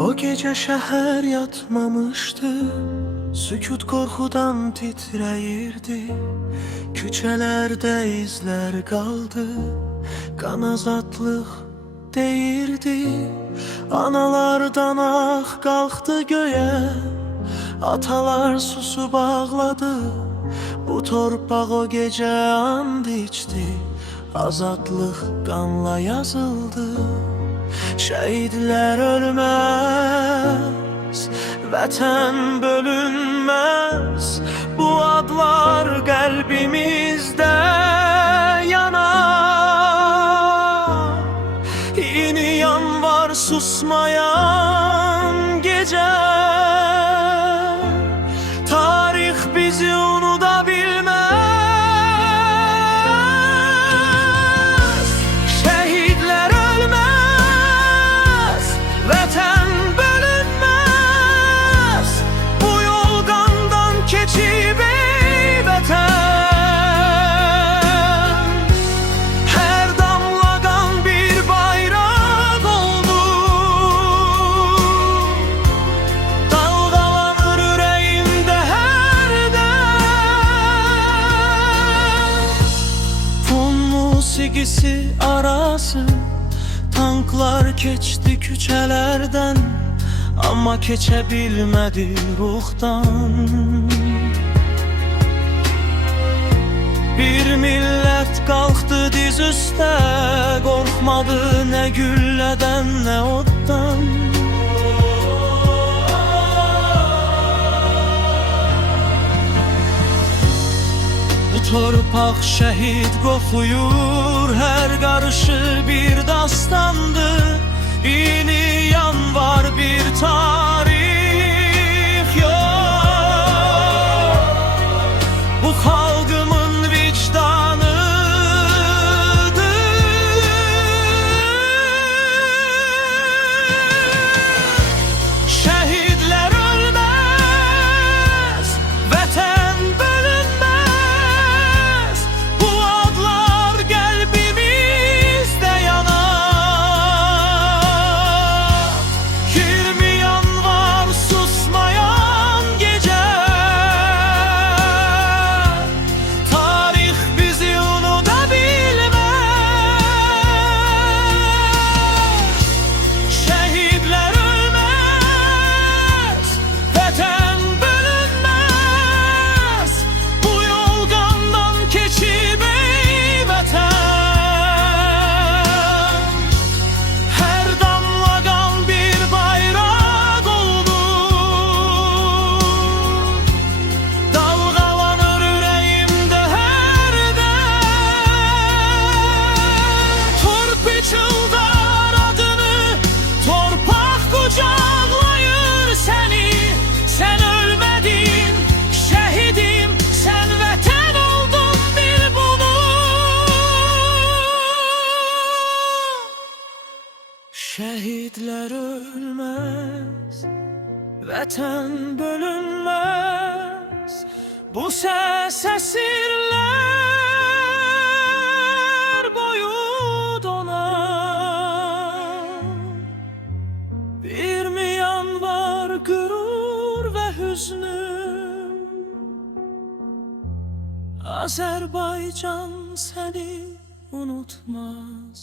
O gece şehir yatmamıştı, sükut korkudan titreyirdi. Küçelerde izler kaldı, kan azatlık değirdi. Analardan ah kalktı göğe, atalar susu bağladı. Bu torpaq o gece and içti, azatlık kanla yazıldı. Şehitler ölmez, vətən bölünmez. Bu adlar kalbimizde yanar. Yeni yan var susmayan gece. Tarih bizi unutabilmez. Şehitler ölmez, vətən bölünmez. Bu yol qandan keçib ey vətən. Her damla qan bir bayraq oldu. Dalgalanır ürəyimdə hərdən. Fon musigisi arası, tanklar keçdi küçələrdən, amma keçə bilmədi ruhdan. Bir millət qalxdı diz üstə, qorxmadı nə güllədən, nə oddan. Bu torpaq şəhid qoxuyur, hər qarışı bir dastandır. İni yan var bir tarix yok. Bu xalqımın vicdanıdır. Şəhidlər ölməz, vətən bölünməz. Bu adlar qəlbimizdə yanar. 20 yanvar susmayan gece. Tarih bizi unutabilmez. Şehitler ölmez, vətən bölünmez. Bu yol qandan keçib ey vətən. Her damla qan bir bayraq oldu. Dalgalanır ürəyimdə hərdən. Torp içildar adını, torpaq qucaqlayır səni. Sen ölmedin şehidim, sen vətən oldun bil bunu. Şehitler ölmez, vətən bölünmez. Bu səs əsirlər boyu donar. Bir miyan var gurur ve hüznüm. Azerbaycan seni unutmaz.